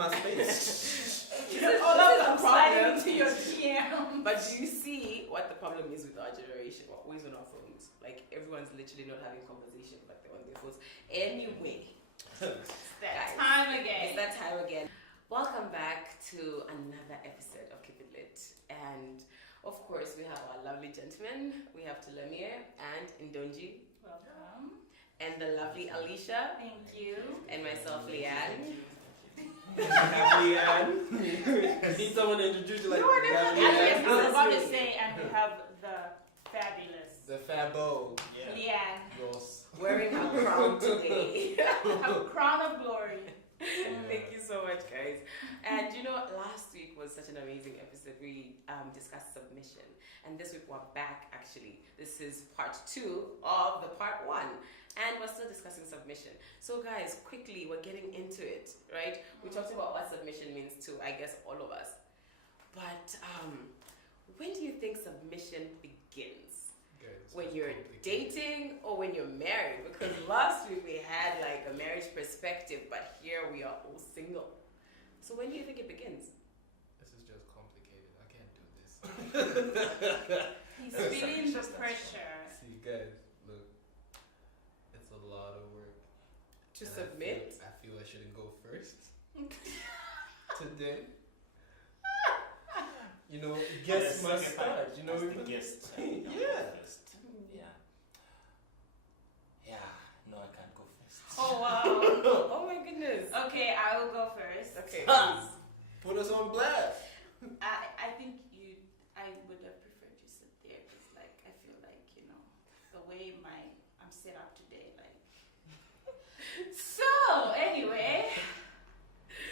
my space. All of them sliding into your DM. But do you see what the problem is with our generation? We're always on our phones. Like, everyone's literally not having conversation, but they're on their phones. Anyway. It's that time again. It's that time again. Welcome back to another episode of Keep It Lit. And, of course, we have our lovely gentlemen. We have Tulamir and Ndonji. Welcome. And the lovely Alicia. Thank you. And myself, Leanne. We have Leanne. Need someone to introduce you like we have Yes, I was Leanne. about to say, and we have the fabulous The Fabo. Leanne. Yes. Wearing her crown today. A crown of glory. Thank you so much, guys. And you know, last week was such an amazing episode. We discussed submission, and this week we're back. Actually, this is part 2 of the part 1, and we're still discussing submission. So, guys, quickly, we're getting into it, right? We talked about what submission means to, I guess, all of us. But when do you think submission begins? When you're dating or when you're married? Because last week we had like a marriage perspective, but here we are all single. So when do you think it begins? This is just complicated. I can't do this. He's feeling the pressure. See, guys, look. It's a lot of work. To And submit? I feel I shouldn't go first today. You know, guess my start. You know, as the guest. Yeah. First. Yeah. No, I can't go first. Oh wow. Oh my goodness. Okay, I will go first. Okay. Ha! Put us on blast. I think I would have preferred you sit there because, like, I feel like, you know, the way I'm set up today, like. So, anyway,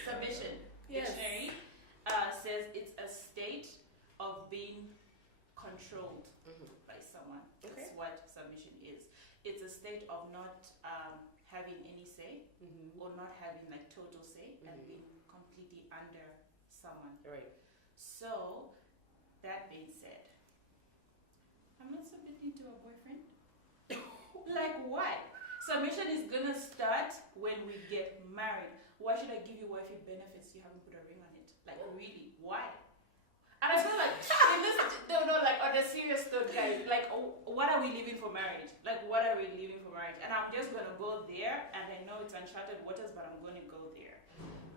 submission. Yes. Dictionary says it's a state of being controlled by someone. Okay. That's what submission is. It's a state of not having any say or not having like total say and being completely under someone. Right. So, that being said, I'm not submitting to a boyfriend. Like what? Submission is gonna start when we get married. Why should I give you wifey benefits you haven't put a ring on it? Like really? Why? And I feel like in this, no, like on a serious note, guys, like what are we leaving for marriage? Like what are we leaving for marriage? And I'm just gonna go there, and I know it's uncharted waters, but I'm gonna go there.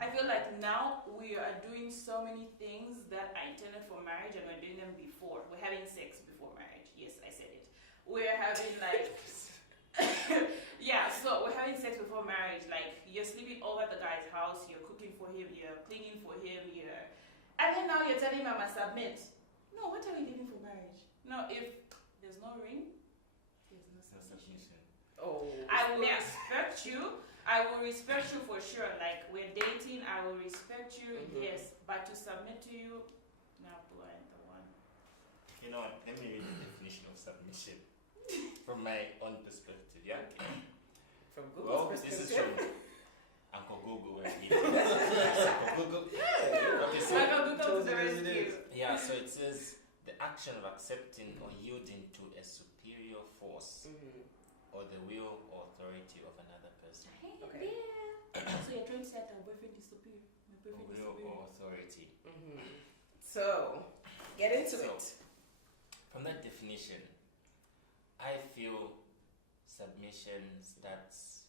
I feel like now we are doing so many things that are intended for marriage, and we're doing them before. We're having sex before marriage. Yes, I said it. We're having like. Yeah, so we're having sex before marriage. Like you're sleeping over at the guy's house, you're cooking for him, you're cleaning for him, and then now you're telling me I must submit. No, what are we leaving for marriage? No, if there's no ring, there's no submission. Oh. I will respect you. I will respect you for sure. Like we're dating, I will respect you, yes. But to submit to you, no, boy, I'm the one. You know what? Let me read the definition of submission from my own perspective. Yeah. From Google's Well, this is perspective. from Uncle Google. Where he Uncle Google. Okay, so I got to come to the Chosen as it rescue. is. yeah, so it says the action of accepting or yielding to a superior force or the will or authority of another person. Okay. So you're trying to say that our boyfriend is superior. My Or boyfriend is will superior. or authority. So, get into So, it. From that definition, I feel submission starts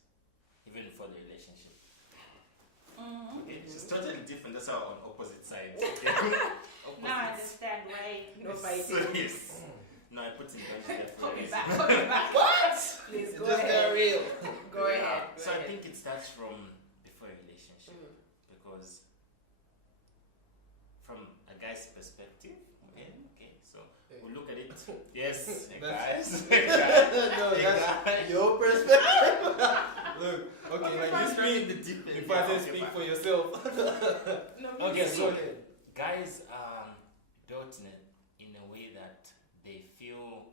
even for the relationship. Okay, it's totally different. That's how on opposite sides. Now I understand why. No So fighting. yes. No, I put in bunch there for a Call me reason. back. Call me back. What? Please It go just ahead. got real. Go ahead. Go So I ahead. think it starts from before a relationship because from a guy's perspective, okay, so we look at it. Yes, a That's- guy's. No, A that's guy. your perspective. Look, okay, like you Speak speak. the deep end. If I say speak for yourself. No, Okay, please. so Go ahead. guys are built in a way that they feel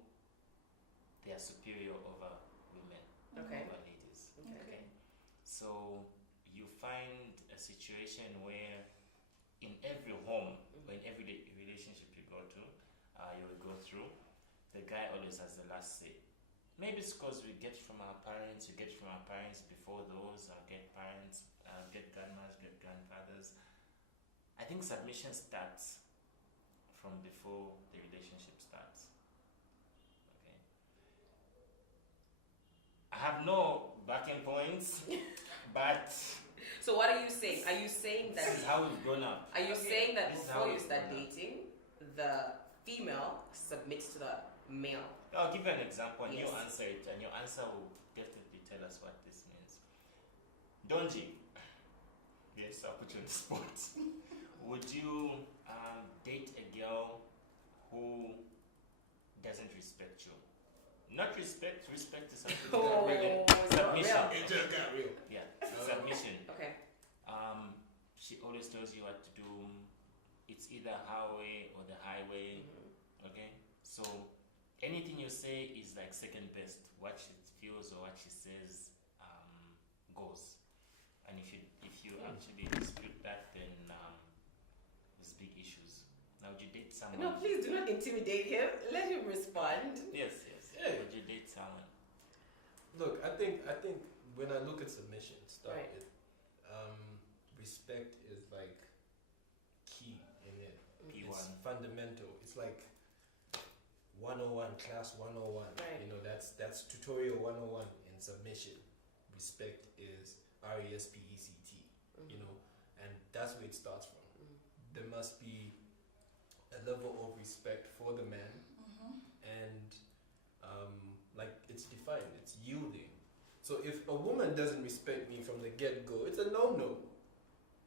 they are superior over women, Okay. over ladies. Okay. So you find a situation where in every home or in every relationship you go to, you will go through, the guy always has the last say. Maybe it's because we get from our parents, before those, get parents, get grandmas, get grandfathers. think submission starts from before the relationship starts. Okay. I have no backing points, but So what are you saying? Are you saying that? this is how we've grown up. Are you saying that This is before how you it's start done. dating, the female submits to the male? I'll give you an example and you Yes. answer it, and your answer will definitely tell us what this means. Donji, yes, I'll put you on the spot. Would you date a girl who doesn't respect you? Not respect is something Oh, really it's not submission. real. It just got real. Yeah, submission. Okay. She always tells you what to do. It's either her way or the highway. Okay, so anything you say is like second best. What she feels or what she says goes. And if you actually dispute that, then there's big issues. Now, would you date someone? No, please do not intimidate him. Let him respond. Yes. Yeah. Would you date someone? Look, I think when I look at submission stuff, Right. respect is like key in it. P1. It's fundamental. It's like 101, class 101. Right. You know, that's tutorial 101 in submission. Respect is RESPECT. You know, and that's where it starts from. There must be a level of respect for the man, and like it's defined, it's yielding. So if a woman doesn't respect me from the get-go, it's a no-no.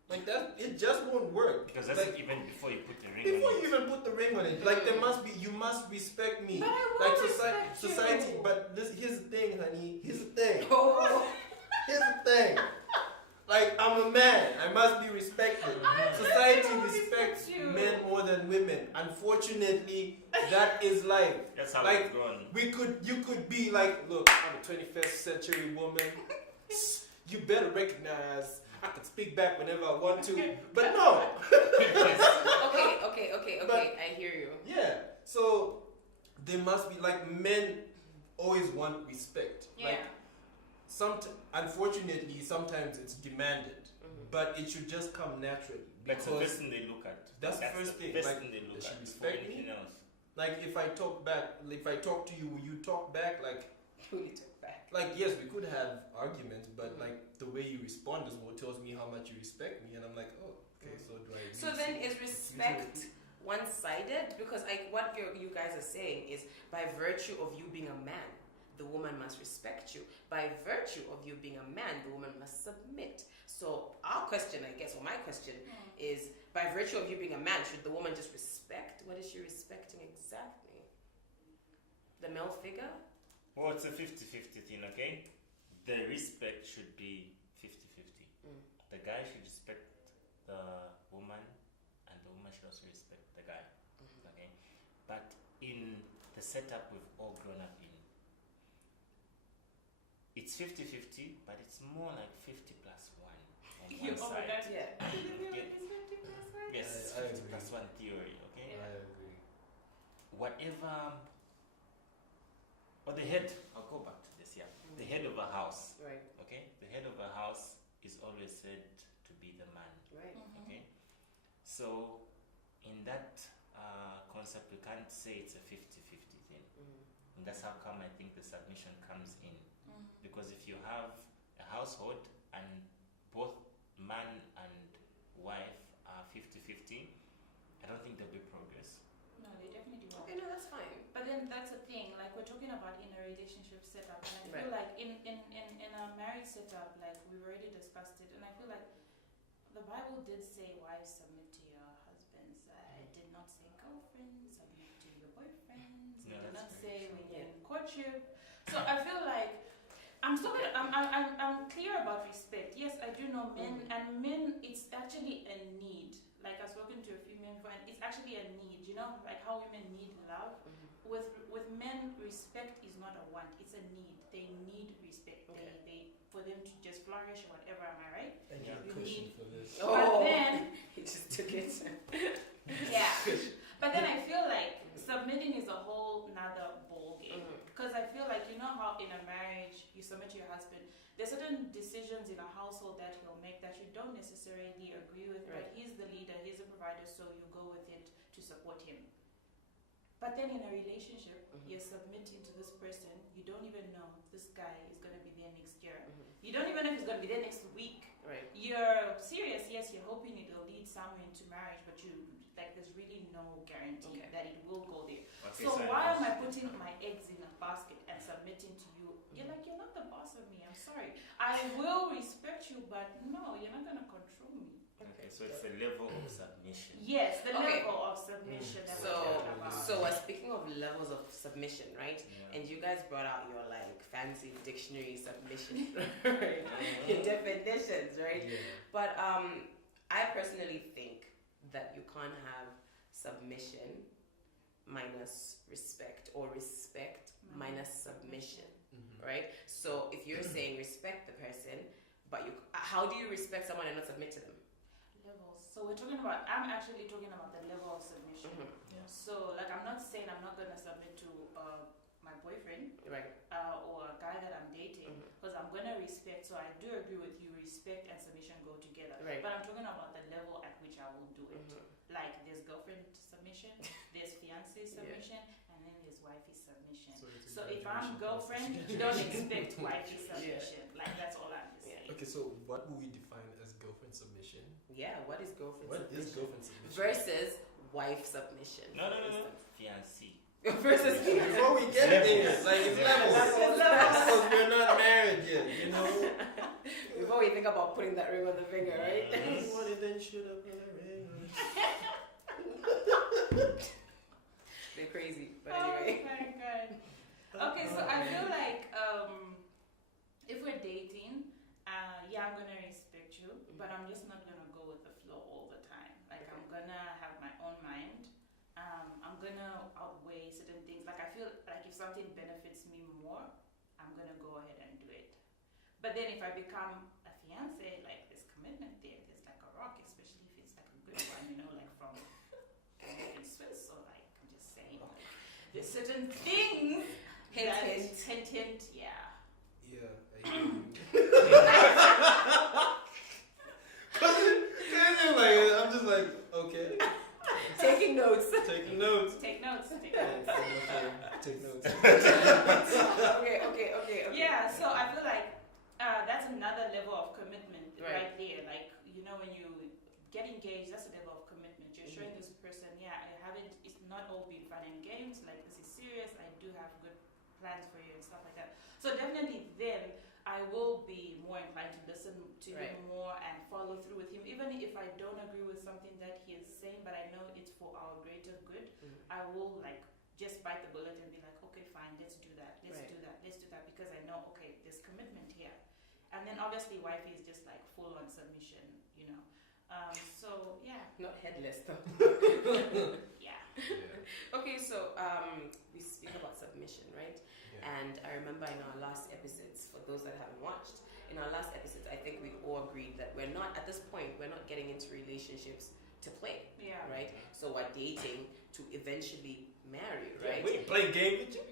Like that, it just won't work. Because that's like, even before you put the ring before on you it. even put the ring on it, like you must respect me. But I Like won't respect society, you. but here's the thing, honey. Here's the thing. Oh. Here's the thing. Like, I'm a man. I must be respected. Society don't respects respect you. men more than women. Unfortunately, that is life. That's how Like, it's grown. You could be like, look, I'm a 21st century woman. You better recognize I can speak back whenever I want to. But no. Okay. But- I hear you. Yeah. So there must be, like, men always want respect. Yeah. Like, unfortunately, sometimes it's demanded, but it should just come naturally. That's the Because, first thing they look at. That's the first thing, First like, thing they look does she at before respect me? anything else. like, if I talk back, if I talk to you, will you talk back? Fully took back. Like, yes, we could have arguments, but like the way you respond is what tells me how much you respect me, and I'm like, oh, okay, so do I? So then, is respect one-sided? Because what you guys are saying is, by virtue of you being a man, the woman must respect you. By virtue of you being a man, the woman must submit. So our question, I guess, or my question is, by virtue of you being a man, should the woman just respect? What is she respecting exactly? The male figure? Well, it's a 50-50 thing, okay? The respect should be 50-50. The guy should respect the woman, and the woman should also respect the guy. Okay? But in the setup we've all grown up in, it's 50-50, but it's more like 50 plus 1 on one side. Yeah. Yes, I 50 agree. plus 1 theory, okay? I agree. Whatever, or the head, I'll go back to this, yeah. The head of a house, Right. okay? The head of a house is always said to be the man, Right. okay? So, in that concept, we can't say it's a 50-50 thing. And that's how come I think the submission comes in. Because if you have a household and both man and wife are 50-50, I don't think there'll be progress. No, they definitely won't. Okay, no, that's fine. But then that's the thing, like we're talking about in a relationship setup, and I feel Right. like in a married setup, like we've already discussed it, and I feel like the Bible did say wives submit to your husbands. It did not say girlfriends submit to your boyfriends. No, It did that's not very say true. when you're in courtship. So I feel like I'm clear about respect. Yes, I do know men, and men, it's actually a need. Like I've spoken to a few men before, and it's actually a need. You know, like how women need love. With men, respect is not a want; it's a need. They need respect. Okay. They for them to just flourish or whatever. Am I right? I need Yeah. a You cushion need- for this. Oh. But then, He just took it. yeah. But then I feel like submitting is a whole nother ball game. Because I feel like, you know how in a marriage you submit to your husband. There's certain decisions in a household that he'll make that you don't necessarily agree with, Right. but he's the leader, he's the provider, so you go with it to support him. But then in a relationship, you're submitting to this person, you don't even know this guy is going to be there next year. You don't even know if he's going to be there next week. Right. You're serious, yes, you're hoping it'll lead somewhere into marriage, but there's really no guarantee that it will go there. Okay, So why am I understand. putting my eggs in a basket and submitting to you? You're like, you're not the boss of me, I'm sorry. I will respect you, but no, you're not going to control me. Okay, so it's a level of submission. Yes, the Okay. level of submission that we're So, talking about. speaking of levels of submission, right? Yeah. And you guys brought out your like fancy dictionary submission, right? Your definitions, right? Yeah. But I personally think that you can't have submission minus respect or respect minus submission, Mhm. right? So if you're saying respect the person, but how do you respect someone and not submit to them? Levels. So I'm actually talking about the level of submission. Yeah. So like I'm not saying I'm not going to submit to my boyfriend Right. or a guy that I'm dating because I'm going to respect. So I do agree with you, respect and submission go together. Right. But I'm talking about the level at which I will do it. Like there's girlfriend submission, there's fiancé submission, and then there's wifey submission. it's a So if I'm graduation girlfriend, process. don't expect wifey submission. Like that's all I'm just saying. Okay, so what will we define as girlfriend submission? Yeah. What is girlfriend What is submission girlfriend submission? versus wife submission? No. for instance? Fiancé. Versus fiancé. Before we get there, like it's levels. Levels. Because we're not married yet, you know. Before we think about putting that ring on the finger, right? What then should have put a ring on? They're crazy, but Oh anyway. my god. Okay, so I feel like if we're dating, I'm gonna respect you, but I'm just not gonna go with the flow all the time. Like I'm gonna have my own mind. I'm gonna outweigh certain things. Like I feel like if something benefits me more, I'm gonna go ahead and do it. But then if I become a fiance, like there's commitment there. There's like a rock, especially if it's like a good one, like from Swiss. So like I'm just saying, like, there's certain things. Hint, that- hint. hint, hint, yeah. Yeah, I hear you. Like, I'm just like, okay, Taking notes. taking notes. Take notes. Take Okay, notes. take notes. Okay. Yeah, so I feel like that's another level of commitment Right. right there. Like, when you get engaged, that's a level of commitment. You're showing this person, it's not all been fun and games. Like, this is serious. I do have good plans for you and stuff like that. So definitely then I will be more inclined to listen to him more and follow through with him. Even if I don't agree with something that he is saying, but I know it's for our greater good, I will like just bite the bullet and be like, okay, fine, let's do that. Let's do that because I know, okay, there's commitment here. And then obviously wifey is just like full on submission, so yeah. Not headless though. Yeah. Okay, so we speak about submission, right? And I remember in our last episodes, for those that haven't watched, in our last episodes, I think we all agreed that we're not, at this point, we're not getting into relationships to play, Yeah. right? So we're dating to eventually marry, right? We ain't playing game with you.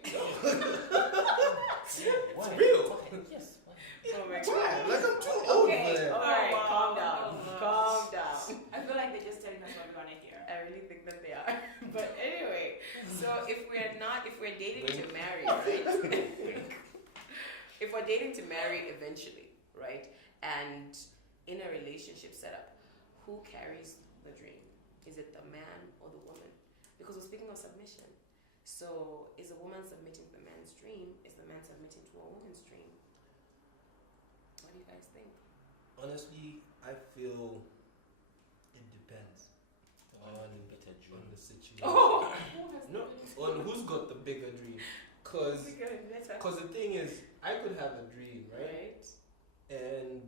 Why? real. Why? Yes. Why? Oh my Why? God. Like I'm too old Okay, for that. alright, wow. calm down. Oh, Calm down. I feel like they're just telling us what we want to hear. I really think that they are. But anyway, so if we're dating to marry, right? If we're dating to marry eventually, right? And in a relationship setup, who carries the dream? Is it the man or the woman? Because we're speaking of submission. So is a woman submitting to the man's dream? Is the man submitting to a woman's dream? What do you guys think? Honestly, I feel it depends The one with the better on dream. the situation. Oh! No, on who's got the bigger dream. Cause the thing is, I could have a dream, right? And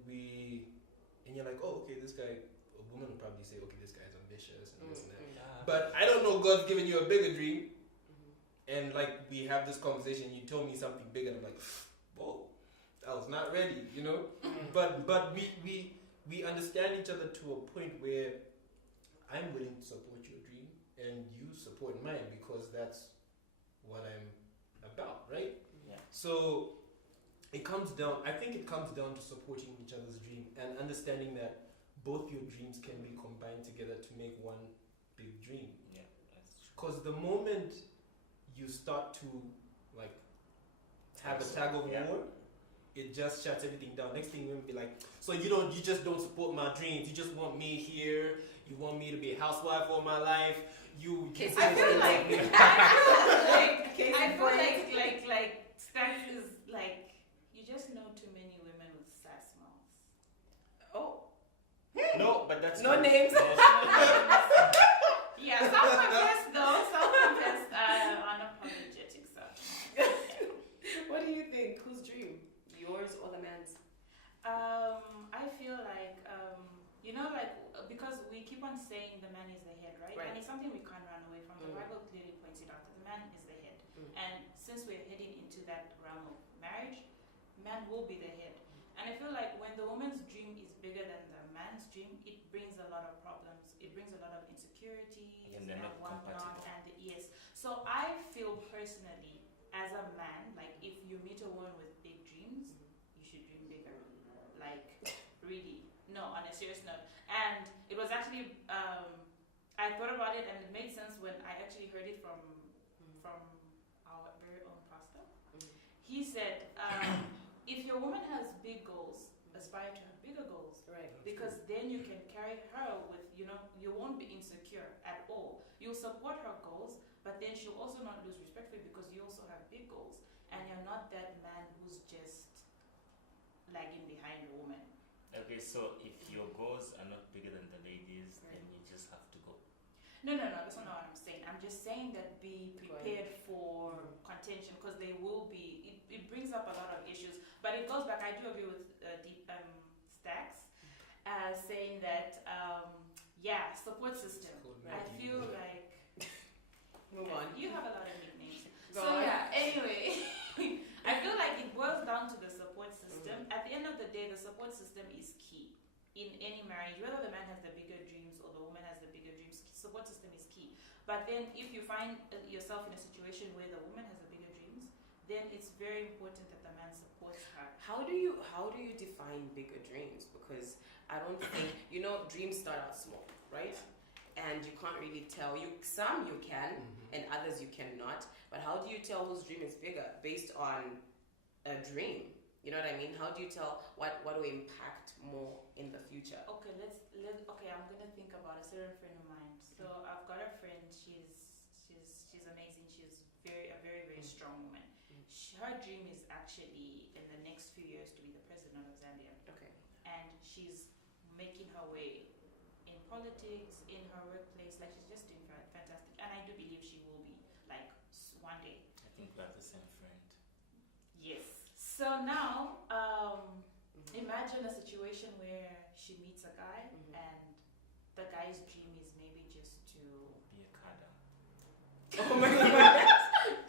you're like, oh, okay, this guy, a woman would probably say, okay, this guy's ambitious and this and that. But I don't know God's giving you a bigger dream. And like, we have this conversation, you told me something big and I'm like, whoa, I was not ready, But we understand each other to a point where I'm willing to support your dream and you support mine because that's what I'm about, right? Yeah. So it comes down. I think it comes down to supporting each other's dream and understanding that both your dreams can be combined together to make one big dream. Yeah, that's true. Because the moment you start to like have a tag of Yeah. war, it just shuts everything down. Next thing you're gonna be like, so you just don't support my dreams. You just want me here. You want me to be a housewife all my life. You Case I in feel point. like Case I in feel point. like Stacks is like you just know too many women with sass mouths. Oh, No, but that's No not- names. Yes, Yeah, some confess though. Some confess unapologetic stuff. what do you think? Whose dream? Yours or the man's? I feel like because we keep on saying the man is the head, right? Right. And it's something we can't run away from. The Mm. Bible clearly points it out that the man is the head. Mm. And since we're heading into that realm of marriage, man will be the head. And I feel like when the woman's dream is bigger than the man's dream, it brings a lot of problems. It brings a lot of insecurities And they're not compatible. and yes. So I feel personally, as a man, like if you meet a woman with big dreams, you should dream bigger. Like really. No, on a serious note. And it was actually I thought about it and it made sense when I actually heard it from our very own pastor. Mm. He said, if your woman has big goals, aspire to have bigger goals. Right. Because then you can carry her with, you won't be insecure at all. You'll support her goals, but then she'll also not lose respect for you because you also have big goals. And you're not that man who's just lagging behind the woman. Okay, so if your goals are not bigger than the ladies, then you just have to go. No, that's not what I'm saying. I'm just saying that be prepared for contention because they will be. It brings up a lot of issues, but it goes back. I do agree with Stacks saying that support system. I feel like Move on. you have a lot of nicknames. Go So on. yeah. Anyway, I feel like it boils down to the support system. At the end of the day, the support system is key in any marriage, whether the man has the bigger dreams or the woman has the bigger dreams. Support system is key. But then, if you find yourself in a situation where the woman has the bigger dreams, then it's very important that the man supports her. How do you define bigger dreams? Because I don't think dreams start out small, right? And you can't really tell. Some you can, and others you cannot. But how do you tell whose dream is bigger based on a dream? You know what I mean? How do you tell what will impact more in the future? Okay, I'm gonna think about a certain friend of mine. So I've got a friend. She's amazing. She's a very very strong woman. Her dream is actually in the next few years to be the president of Zambia. Okay. And she's making her way in politics, in her workplace. Like she's just doing fantastic. And I do believe she will be like one day. I think we have the same friend. Yes. So now, imagine a situation where she meets a guy and the guy's dream is maybe just to Be a kada. Oh my god.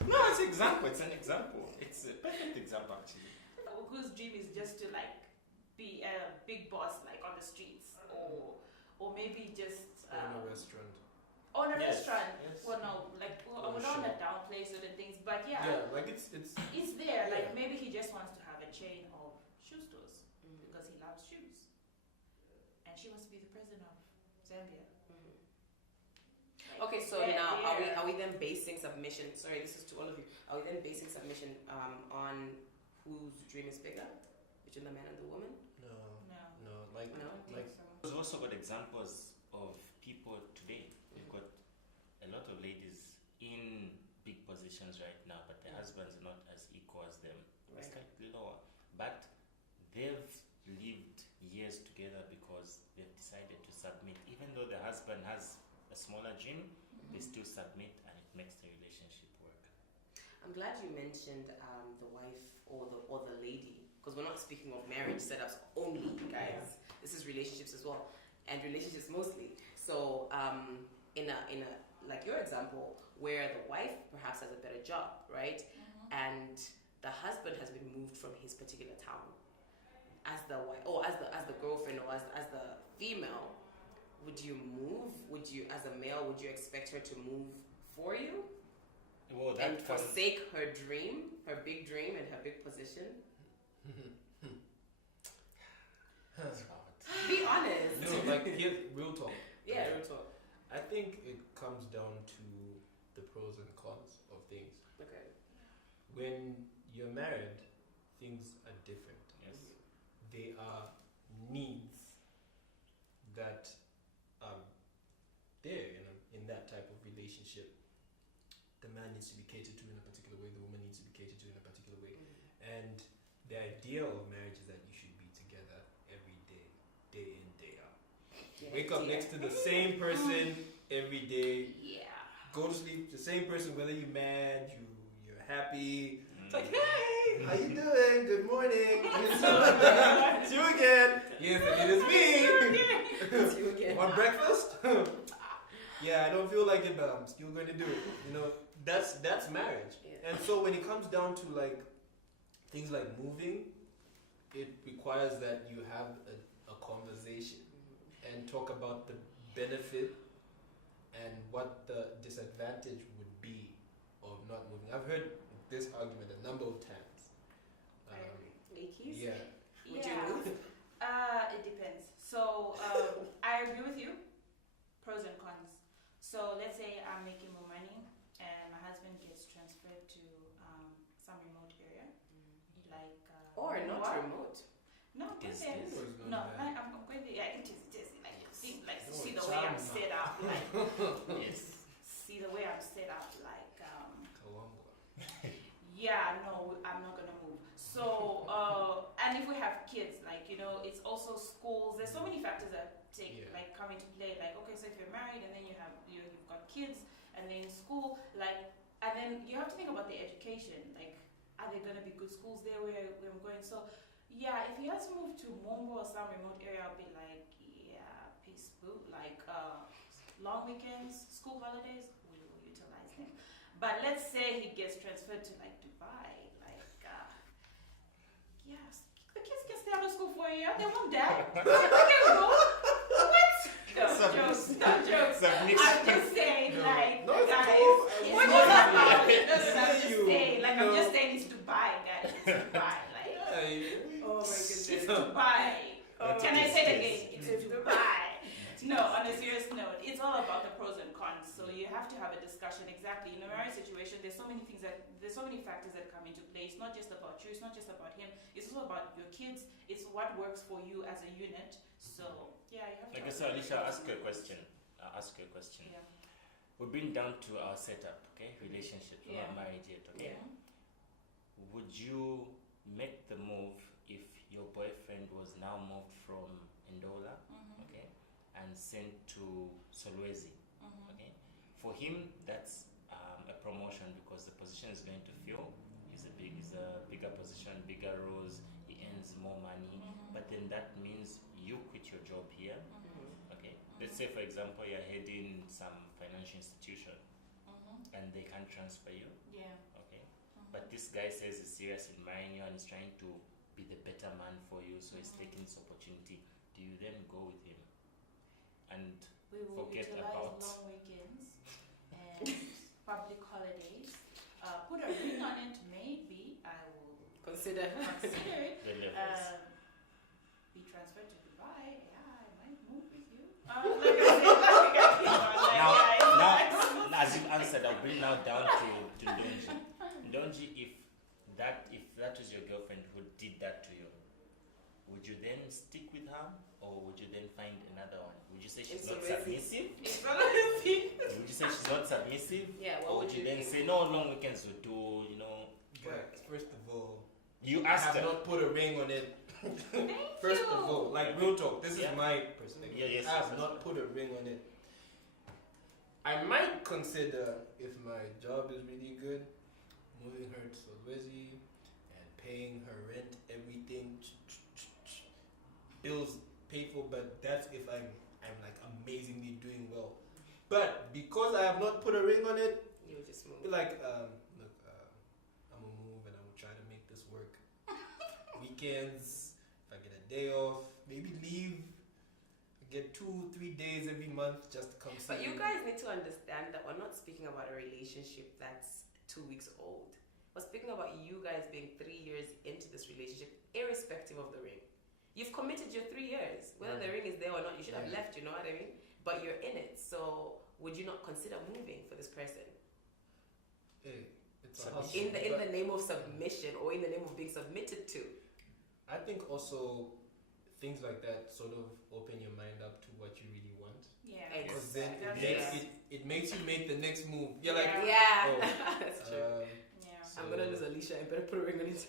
No, it's an example. It's an example. It's a perfect example, actually. whose dream is just to like be a big boss like on the streets or maybe just in a restaurant. on a Yes, restaurant. yes. Well, no, like On I a don't want to show. downplay certain things, but yeah, Yeah, like it's it's there. Yeah. Like maybe he just wants to have a chain of shoe stores because he loves shoes, and she wants to be the president of Zambia. Like, Okay, so they're now there. are we then basing submission? Sorry, this is to all of you. Are we then basing submission on whose dream is bigger between the man and the woman? No, like I don't think like so. We've also got examples of people today. We've got a lot of ladies in big positions right now, but their husbands are not as equal as them. Right. Slightly lower. But they've lived years together because they've decided to submit. Even though the husband has a smaller dream, they still submit and it makes the relationship work. I'm glad you mentioned the wife or the lady, because we're not speaking of marriage setups only, guys. This is relationships as well, and relationships mostly. So in a like your example, where the wife perhaps has a better job, right, and the husband has been moved from his particular town, as the wife or as the girlfriend or as the female, would you move? Would you, as a male, would you expect her to move for you? Well, and that comes. forsake her dream, her big dream, and her big position? Be honest. No, like here's real talk. Yeah, real talk. I think it comes down to the pros and cons of things. Okay. When you're married, things are different. Yes. They are needs that are there in that type of relationship. The man needs to be catered to in a particular way, the woman needs to be catered to in a particular way. And the idea of marriage is that you should be together every day, day in, day out. Wake up next to the same person every day. Yeah. Go to sleep the same person, whether you're mad, you're happy. Mm. It's like, hey, how you doing? Good morning. It's you again. Yes, it is me. It's you again. Want breakfast? Yeah, I don't feel like it, but I'm still going to do it. You know, that's marriage. Yeah. And so when it comes down to like things like moving, it requires that you have a conversation and talk about the benefit and what the disadvantage would be of not moving. I've heard this argument a number of times. Lakey's? Yeah. Would you move? It depends. So I agree with you. Pros and cons. So let's say I'm making more money and my husband gets transferred to some remote area, like Or not what? remote. No, Yes, depends. yes. No, I'm going to. Yeah, it is. Like see, like No, see the it's way I'm charming set up. Like Yes. see the way I'm set up. Like Colombo. yeah, no, I'm not gonna move. So and if we have kids, like it's also schools. There's so many factors that come into play. Like okay, so if you're married and then you've got kids and then school, like and then you have to think about the education. Like are there gonna be good schools there where I'm going? So yeah, if you had to move to Mombo or some remote area, I'll be like, yeah, peace, boo. Like long weekends, school holidays, we will utilize them. But let's say he gets transferred to like Dubai, like yes, the kids can stay out of school for a year. They won't die. They can go. What? No jokes. No jokes. I'm just saying, like, No, it's guys. cool. What was that about? No, It's I'm just you. saying, like, No. I'm just saying it's Dubai, guys. It's Dubai, like. Oh my goodness. It's Dubai. Oh, Can I say it again? yes. It's Dubai. No, on a serious note, it's all about the pros and cons. So you have to have a discussion exactly. In a marriage situation, there's so many factors that come into play. It's not just about you. It's not just about him. It's also about your kids. It's what works for you as a unit. So yeah, you have to. Okay, so Alicia, I'll ask you a question. Yeah. We've been down to our setup, okay? Relationship. We're Yeah. not married yet, okay? Yeah. Would you make the move if your boyfriend was now moved from Ndola, Mhm. okay, and sent to Solwezi, Mhm. okay? For him, that's a promotion because the position is going to fill. It's a bigger position, bigger roles. He earns more money, Mhm. but then that means you quit your job here, Mhm. okay? Let's say, for example, you're heading some financial institution Mhm. and they can't transfer you, Yeah. okay? Mhm. But this guy says he's serious in marrying you and he's trying to be the better man for you, so he's taking this opportunity. Do you then go with him? And We will Forget utilize about- long weekends and public holidays. Put a ring on it, maybe I will Consider. consider it. the levels. Be transferred to Dubai. Yeah, I might move with you. Like I said, Now, as you've answered, I'll bring now down to Ndonji. Ndonji, if that was your girlfriend who did that to you, would you then stick with her, or would you then find another one? Would you say she's It's not already- submissive? It's honestly. Would you say she's not submissive? Yeah, what Or would would you you then think? say, no, long weekends will do, you know? Guys, first of all, You I asked have her. not put a ring on it. Thank First you. of all, like real talk, this Yeah. is my perspective. Yeah, yes, I have yes, not put a ring on it. I might consider, if my job is really good, moving her to Solwezi and paying her rent, everything, bills paid for. But that's if I'm like amazingly doing well. But because I have not put a ring on it, You would just be move. like, look, I'm gonna move and I'm gonna try to make this work. Weekends, if I get a day off, maybe leave. Get 2-3 days every month just to come see. But you guys need to understand that we're not speaking about a relationship that's 2 weeks old. We're speaking about you guys being 3 years into this relationship, irrespective of the ring. You've committed your 3 years. Whether the ring is there or not, you should have left, you know what I mean? But you're in it. So would you not consider moving for this person? Hey, it's a Submission. hustle. In But the name of submission or in the name of being submitted to? I think also things like that sort of open your mind up to what you really want. Yeah. Because then Yes. it makes you make the next move. You're like, Yeah, oh, that's true. Yeah. so, I'm gonna lose Alicia. I better put a ring on it.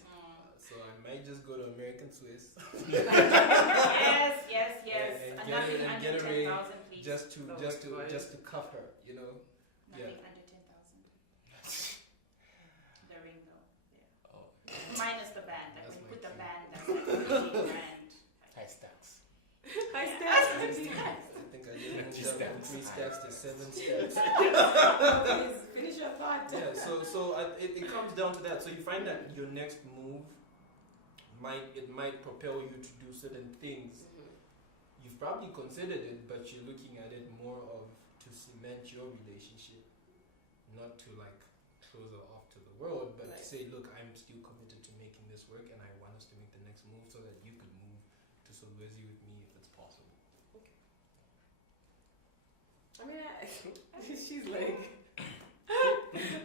So I might just go to American Swiss Yes, yes, yes. And Nothing get under a ring 10,000, please. just to Oh just my to God. just to cuff her, you know. Nothing under 10,000. The ring though. Oh, Minus the band. Like That's when you my put the key. band, that's like 15 grand. high stacks. I Yeah. stand. I think I just moved Just up from steps. 3 steps to 7 steps. Please finish your thought. Yeah, so it comes down to that. So you find that your next move might propel you to do certain things. You've probably considered it, but you're looking at it more of to cement your relationship, not to like close her off to the world, but to Right. say, look, I'm still committed to making this work, and I want us to make the next move so that you could move to Solwezi with me if it's possible. I mean, she's like,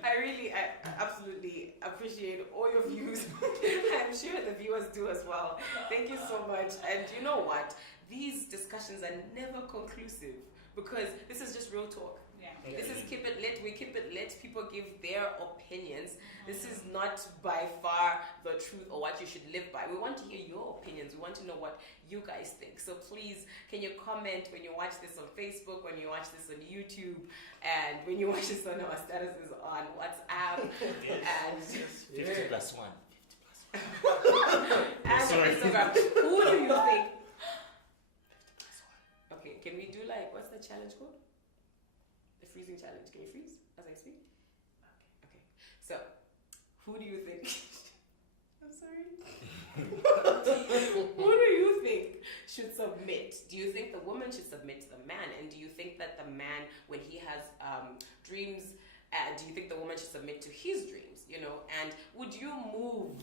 I absolutely appreciate all your views. I'm sure the viewers do as well. Thank you so much. And you know what? These discussions are never conclusive because this is just real talk. Yeah. This is keep it lit. We keep it lit. People give their opinions. This is not by far the truth or what you should live by. We want to hear your opinions. We want to know what you guys think. So please, can you comment when you watch this on Facebook, when you watch this on YouTube, and when you watch this on our statuses on WhatsApp, and 50 plus 1. 50 plus 1. and on Sorry. Instagram. Who do you think? Okay, can we do like, what's the challenge called? The freezing challenge. Can you freeze as I speak? Okay. So, who do you think? I'm sorry. Who do you think should submit? Do you think the woman should submit to the man? And do you think that the man, when he has dreams, do you think the woman should submit to his dreams? You know, and would you move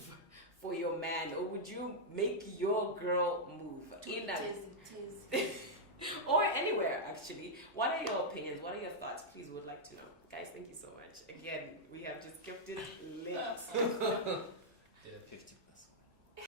for your man, or would you make your girl move in that? Or anywhere, actually. What are your opinions? What are your thoughts? Please, would like to know. Guys, thank you so much. Again, we have just kept it lit. Yeah. 50